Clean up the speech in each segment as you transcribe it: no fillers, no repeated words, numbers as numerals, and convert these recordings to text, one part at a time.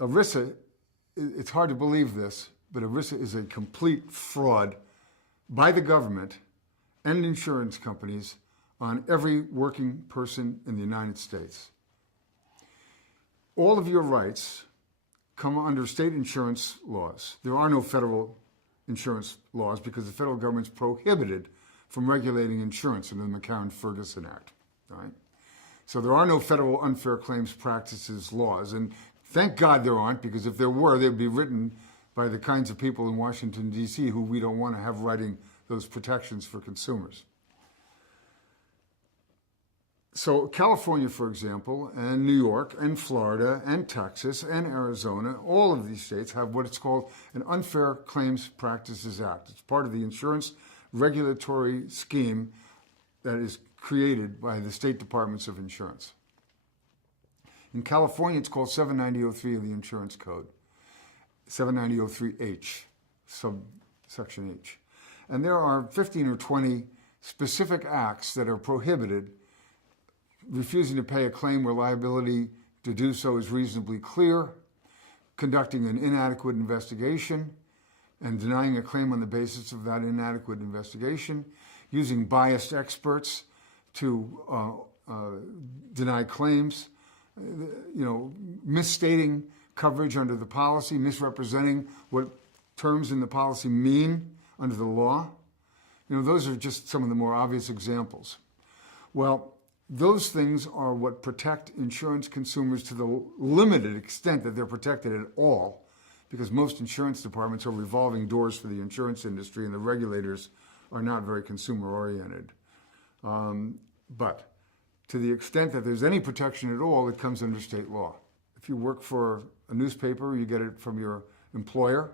ERISA, it's hard to believe this, but ERISA is a complete fraud by the government and insurance companies on every working person in the United States. All of your rights come under state insurance laws. There are no federal insurance laws because the federal government's prohibited from regulating insurance under the McCarran-Ferguson Act. All right? So there are no federal unfair claims practices laws, and thank God there aren't, because if there were, they'd be written by the kinds of people in Washington, D.C. who we don't want to have writing those protections for consumers. So California, for example, and New York, and Florida, and Texas, and Arizona, all of these states have what it's called an Unfair Claims Practices Act. It's part of the insurance regulatory scheme that is created by the state departments of insurance. In California, it's called 79003 of the Insurance Code, 79003H, subsection H. And there are 15 or 20 specific acts that are prohibited: refusing to pay a claim where liability to do so is reasonably clear, conducting an inadequate investigation and denying a claim on the basis of that inadequate investigation, using biased experts to deny claims, misstating coverage under the policy, misrepresenting what terms in the policy mean under the law. Those are just some of the more obvious examples. Well, those things are what protect insurance consumers to the limited extent that they're protected at all, because most insurance departments are revolving doors for the insurance industry, and the regulators are not very consumer-oriented. But to the extent that there's any protection at all, it comes under state law. If you work for a newspaper, you get it from your employer.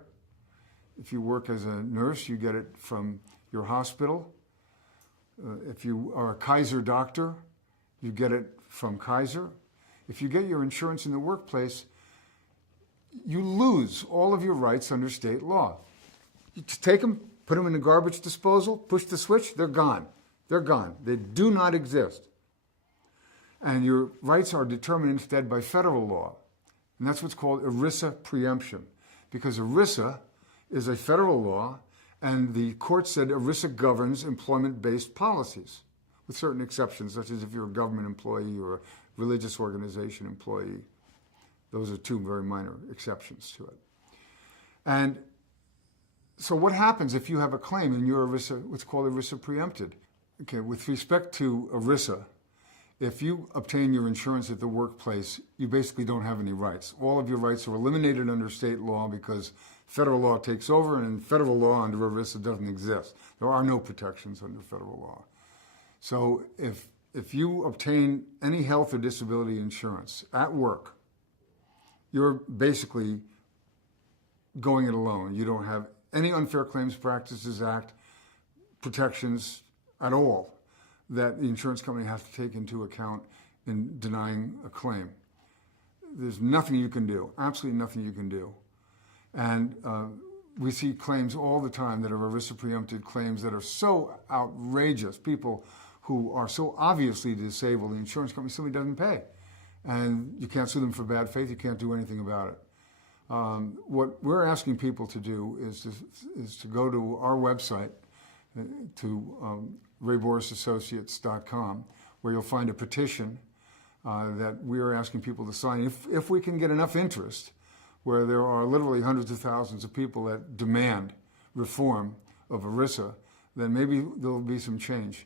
If you work as a nurse, you get it from your hospital. If you are a Kaiser doctor, you get it from Kaiser. If you get your insurance in the workplace, you lose all of your rights under state law. You take them, put them in the garbage disposal, push the switch, they're gone. They're gone. They do not exist. And your rights are determined instead by federal law. And that's what's called ERISA Preemption, because ERISA is a federal law, and the court said ERISA governs employment-based policies, with certain exceptions, such as if you're a government employee or a religious organization employee. Those are two very minor exceptions to it. And so what happens if you have a claim and you're what's called ERISA preempted? Okay, with respect to ERISA, if you obtain your insurance at the workplace, you basically don't have any rights. All of your rights are eliminated under state law because federal law takes over, and federal law under ERISA doesn't exist. There are no protections under federal law. So if you obtain any health or disability insurance at work, you're basically going it alone. You don't have any Unfair Claims Practices Act protections at all that the insurance company has to take into account in denying a claim. There's nothing you can do, absolutely nothing you can do. And we see claims all the time that are ERISA preempted claims that are so outrageous. People who are so obviously disabled, the insurance company simply doesn't pay. And you can't sue them for bad faith, you can't do anything about it. What we're asking people to do is to go to our website, to RayBorrisAssociates.com, where you'll find a petition that we are asking people to sign. If we can get enough interest, where there are literally hundreds of thousands of people that demand reform of ERISA, then maybe there'll be some change.